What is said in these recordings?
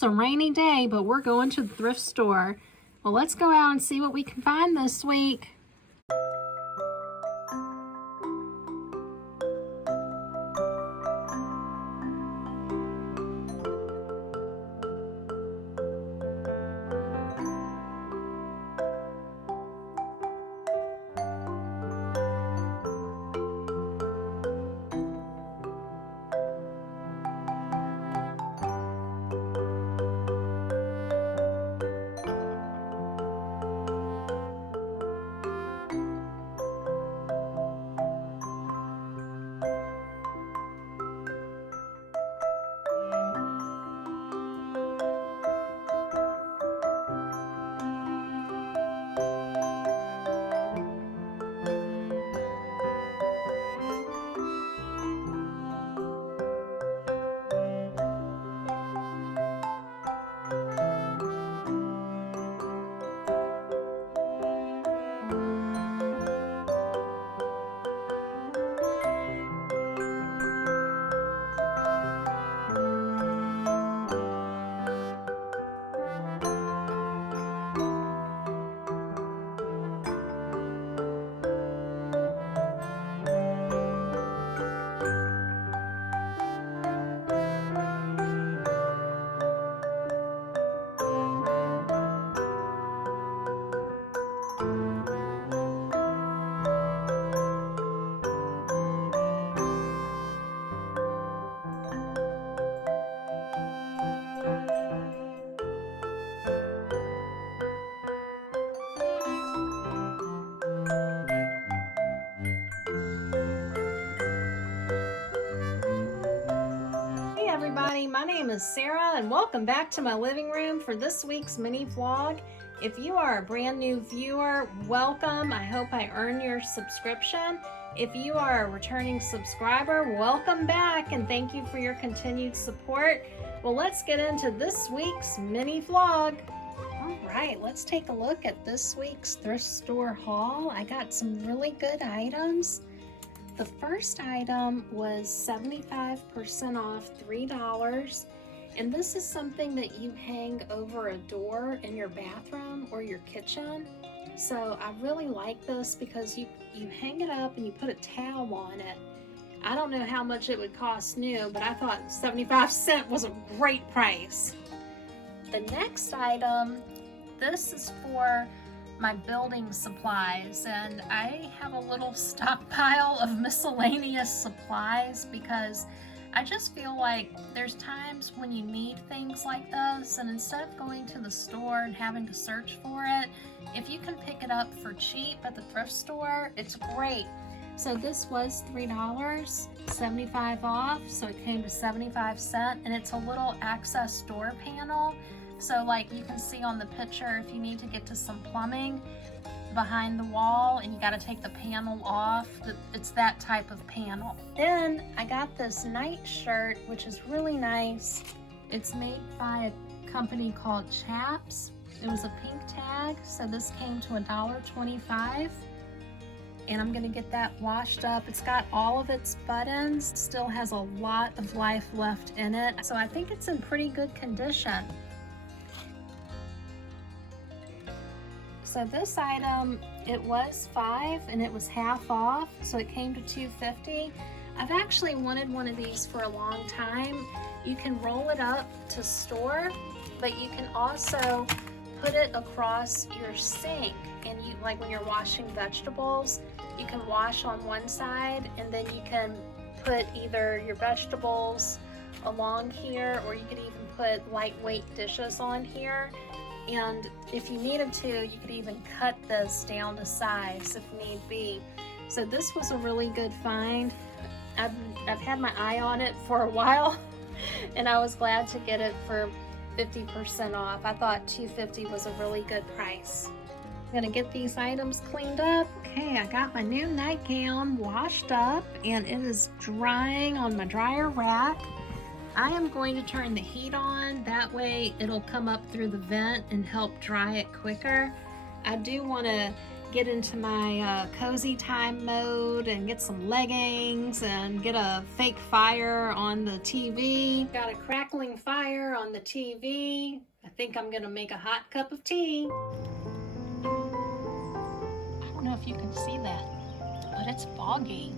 It's a rainy day, but we're going to the thrift store. Well, let's go out and see what we can find this week. Hey everybody, my name is Sarah and welcome back to my living room for this week's mini vlog. If you are a brand new viewer, welcome. I hope I earned your subscription. If you are a returning subscriber, welcome back and thank you for your continued support. Well, let's get into this week's mini vlog. All right, let's take a look at this week's thrift store haul. I got some really good items. The first item was 75% off, $3. And this is something that you hang over a door in your bathroom or your kitchen. So I really like this because you hang it up and you put a towel on it. I don't know how much it would cost new, but I thought 75 cents was a great price. The next item, this is for my building supplies, and I have a little stockpile of miscellaneous supplies because I just feel like there's times when you need things like this, and instead of going to the store and having to search for it, if you can pick it up for cheap at the thrift store, it's great. So this was $3, 75 off, so it came to 75 cents, and it's a little access door panel. So like you can see on the picture, if you need to get to some plumbing behind the wall and you got to take the panel off, it's that type of panel. Then I got this night shirt, which is really nice. It's made by a company called Chaps. It was a pink tag, so this came to $1.25. And I'm gonna get that washed up. It's got all of its buttons, still has a lot of life left in it. So I think it's in pretty good condition. So this item, it was $5 and it was half off, so it came to $2.50. I've actually wanted one of these for a long time. You can roll it up to store, but you can also put it across your sink, and you, like when you're washing vegetables, you can wash on one side and then you can put either your vegetables along here, or you could even put lightweight dishes on here. And if you needed to, you could even cut this down to size if need be. So this was a really good find. I've had my eye on it for a while and I was glad to get it for 50% off. I thought $2.50 was a really good price. I'm gonna get these items cleaned up. Okay, I got my new nightgown washed up and it is drying on my dryer rack. I am going to turn the heat on, that way it'll come up through the vent and help dry it quicker. I do want to get into my cozy time mode and get some leggings and get a fake fire on the TV. Got a crackling fire on the TV. I think I'm gonna make a hot cup of tea. I don't know if you can see that, but it's foggy.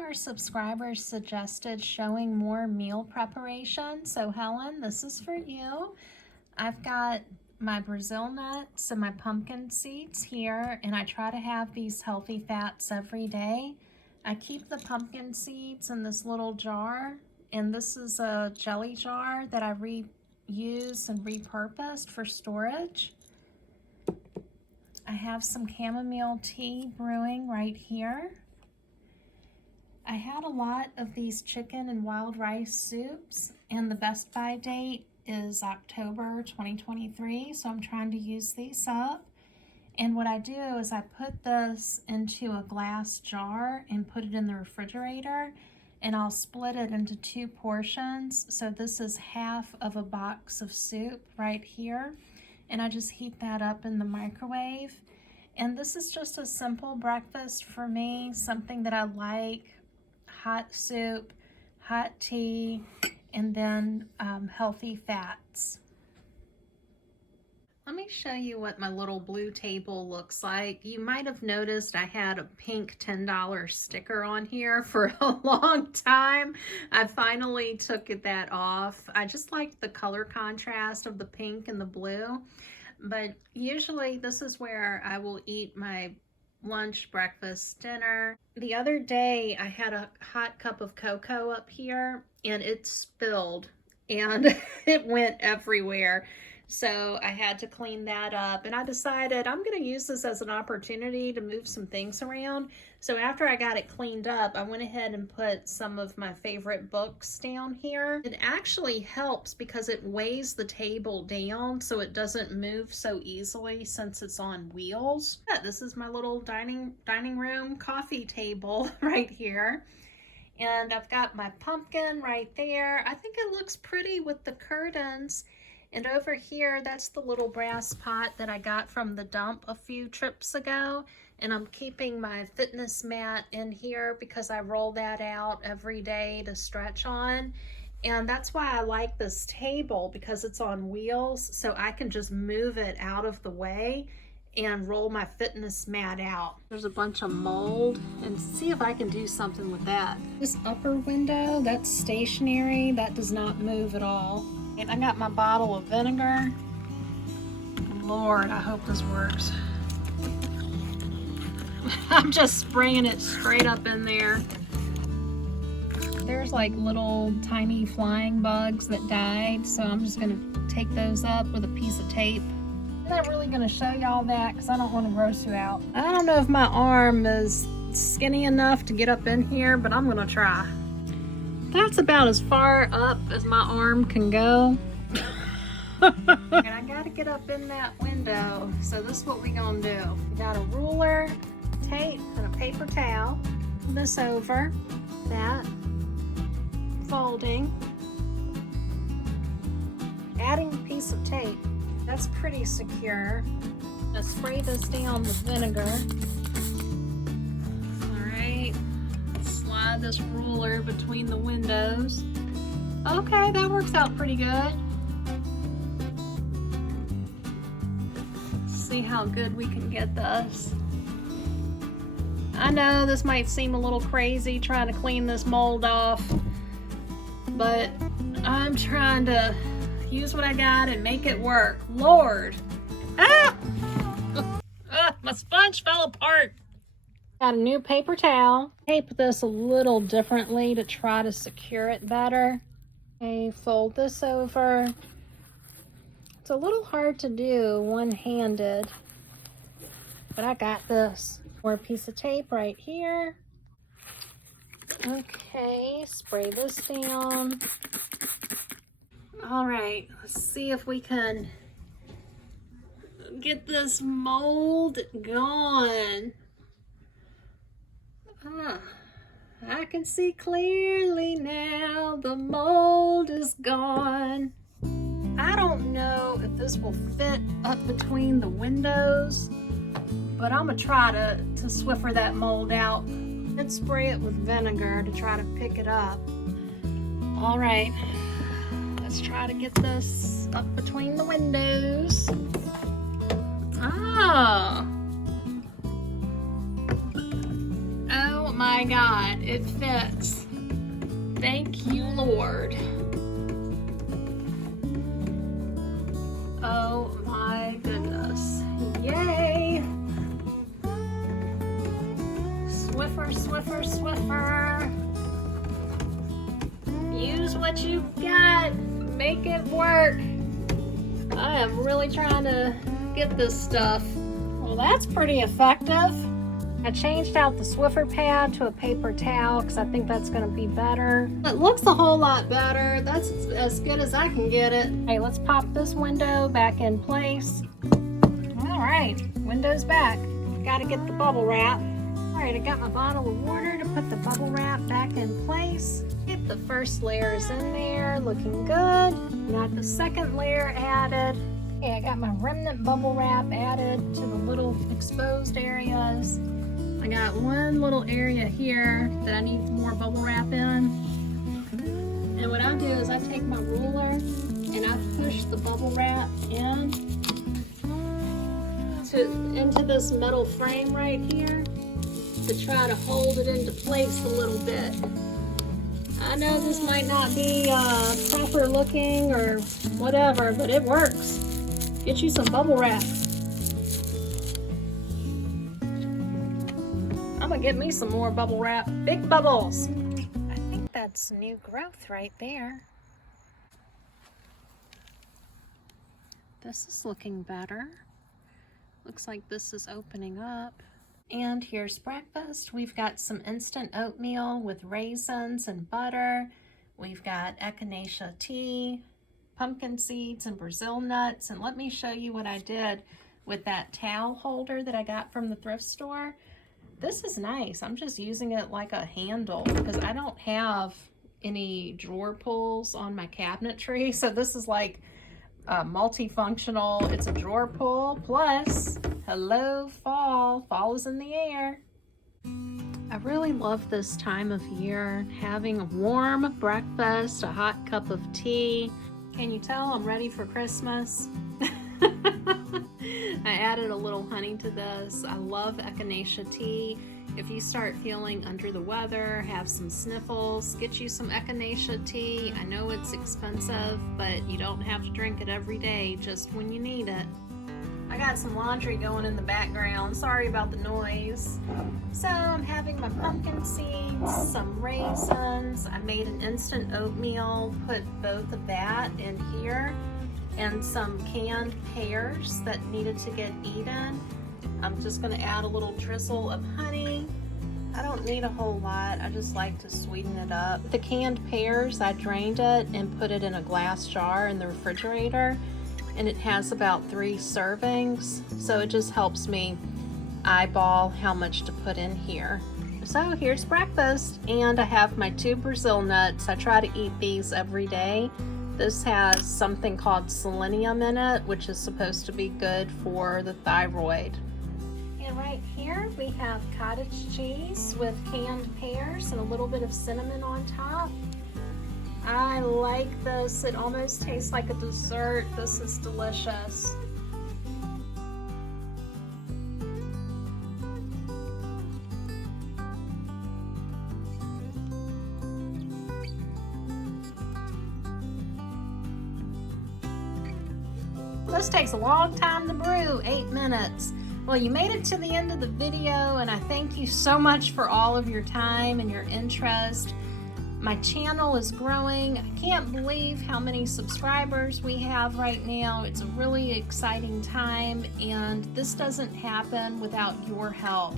Our subscribers suggested showing more meal preparation, so Helen, this is for you. I've got my Brazil nuts and my pumpkin seeds here, and I try to have these healthy fats every day. I keep the pumpkin seeds in this little jar, and this is a jelly jar that I reuse and repurposed for storage. I have some chamomile tea brewing right here. I had a lot of these chicken and wild rice soups, and the best by date is October 2023, so I'm trying to use these up. And what I do is I put this into a glass jar and put it in the refrigerator, and I'll split it into 2 portions. So this is half of a box of soup right here, and I just heat that up in the microwave. And this is just a simple breakfast for me, something that I like. Hot soup, hot tea, and then healthy fats. Let me show you what my little blue table looks like. You might have noticed I had a pink $10 sticker on here for a long time. I finally took that off. I just like the color contrast of the pink and the blue. But usually this is where I will eat my lunch, breakfast, dinner. The other day I had a hot cup of cocoa up here and it spilled and it went everywhere. So I had to clean that up, and I decided I'm going to use this as an opportunity to move some things around. So after I got it cleaned up, I went ahead and put some of my favorite books down here. It actually helps because it weighs the table down so it doesn't move so easily since it's on wheels. Yeah, this is my little dining room coffee table right here. And I've got my pumpkin right there. I think it looks pretty with the curtains. And over here, that's the little brass pot that I got from the dump a few trips ago. And I'm keeping my fitness mat in here because I roll that out every day to stretch on. And that's why I like this table, because it's on wheels, so I can just move it out of the way and roll my fitness mat out. There's a bunch of mold, and see if I can do something with that. This upper window, that's stationary. That does not move at all. And I got my bottle of vinegar. Lord, I hope this works. I'm just spraying it straight up in there. There's like little tiny flying bugs that died, so I'm just gonna take those up with a piece of tape. I'm not really gonna show y'all that because I don't want to gross you out. I don't know if my arm is skinny enough to get up in here, but I'm gonna try. That's about as far up as my arm can go. And I gotta get up in that window, so this is what we gonna do. We got a ruler, tape, and a paper towel. This over, that, folding, adding a piece of tape. That's pretty secure. Let's spray this down with vinegar. try this ruler between the windows. Okay, that works out pretty good. Let's see how good we can get this. I know this might seem a little crazy trying to clean this mold off, but I'm trying to use what I got and make it work. Lord! Ah! My sponge fell apart. Got a new paper towel. Tape this a little differently to try to secure it better. Okay, fold this over. It's a little hard to do one-handed, but I got this. More piece of tape right here. Okay, spray this down. All right, let's see if we can get this mold gone. I can see clearly now, the mold is gone. I don't know if this will fit up between the windows, but I'm gonna try to Swiffer that mold out. Let's spray it with vinegar to try to pick it up. All right, let's try to get this up between the windows. Ah! Oh my God, it fits. Thank you, Lord. Oh my goodness. Yay! Swiffer, Swiffer, Swiffer. Use what you've got. Make it work. I am really trying to get this stuff. Well, that's pretty effective. I changed out the Swiffer pad to a paper towel because I think that's going to be better. It looks a whole lot better. That's as good as I can get it. Okay, let's pop this window back in place. All right, window's back. Got to get the bubble wrap. All right, I got my bottle of water to put the bubble wrap back in place. Get the first layers in there, looking good. Got the second layer added. Okay, I got my remnant bubble wrap added to the little exposed areas. I got one little area here that I need more bubble wrap in. And what I do is I take my ruler and I push the bubble wrap into this metal frame right here to try to hold it into place a little bit. I know this might not be proper looking or whatever, but it works. Get you some bubble wrap. I'm gonna get me some more bubble wrap. Big bubbles. I think that's new growth right there. This is looking better. Looks like this is opening up. And here's breakfast. We've got some instant oatmeal with raisins and butter. We've got echinacea tea, pumpkin seeds, and Brazil nuts. And let me show you what I did with that towel holder that I got from the thrift store. This is nice. I'm just using it like a handle because I don't have any drawer pulls on my cabinetry. So this is like multifunctional. It's a drawer pull plus, hello fall. Fall is in the air. I really love this time of year, having a warm breakfast, a hot cup of tea. Can you tell I'm ready for Christmas? I added a little honey to this. I love echinacea tea. If you start feeling under the weather, have some sniffles, get you some echinacea tea. I know it's expensive, but you don't have to drink it every day, just when you need it. I got some laundry going in the background. Sorry about the noise. So I'm having my pumpkin seeds, some raisins. I made an instant oatmeal, put both of that in here, and some canned pears that needed to get eaten. I'm just gonna add a little drizzle of honey. I don't need a whole lot, I just like to sweeten it up. The canned pears, I drained it and put it in a glass jar in the refrigerator, and it has about 3 servings, so it just helps me eyeball how much to put in here. So here's breakfast, and I have my 2 Brazil nuts. I try to eat these every day. This has something called selenium in it, which is supposed to be good for the thyroid. And right here we have cottage cheese with canned pears and a little bit of cinnamon on top. I like this. It almost tastes like a dessert. This is delicious. This takes a long time to brew, 8 minutes. Well, you made it to the end of the video, and I thank you so much for all of your time and your interest. My channel is growing. I can't believe how many subscribers we have right now. It's a really exciting time, and this doesn't happen without your help.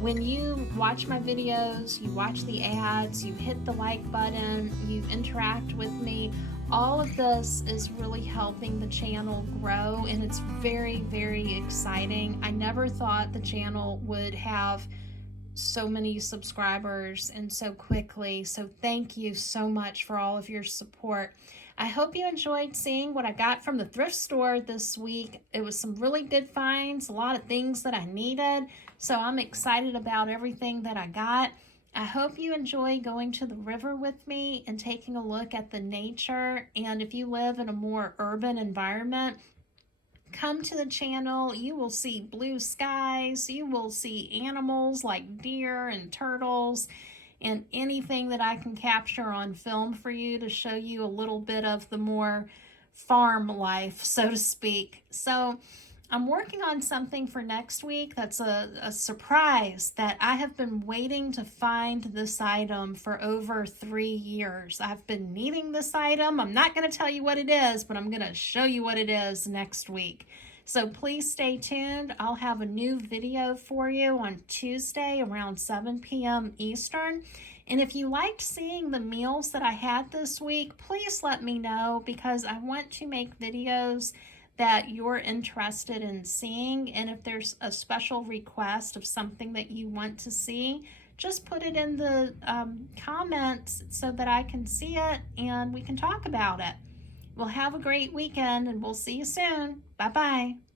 When you watch my videos, you watch the ads, you hit the like button, you interact with me, all of this is really helping the channel grow, and it's very, very exciting. I never thought the channel would have so many subscribers and so quickly. So thank you so much for all of your support. I hope you enjoyed seeing what I got from the thrift store this week. It was some really good finds, a lot of things that I needed. So I'm excited about everything that I got. I hope you enjoy going to the river with me and taking a look at the nature. And if you live in a more urban environment, come to the channel. You will see blue skies. You will see animals like deer and turtles and anything that I can capture on film for you to show you a little bit of the more farm life, so to speak. So I'm working on something for next week that's a surprise that I have been waiting to find this item for over 3 years. I've been needing this item. I'm not going to tell you what it is, but I'm going to show you what it is next week. So please stay tuned. I'll have a new video for you on Tuesday around 7 p.m. Eastern. And if you liked seeing the meals that I had this week, please let me know, because I want to make videos that you're interested in seeing. And if there's a special request of something that you want to see, just put it in the comments so that I can see it and we can talk about it. Well, have a great weekend, and we'll see you soon. Bye-bye.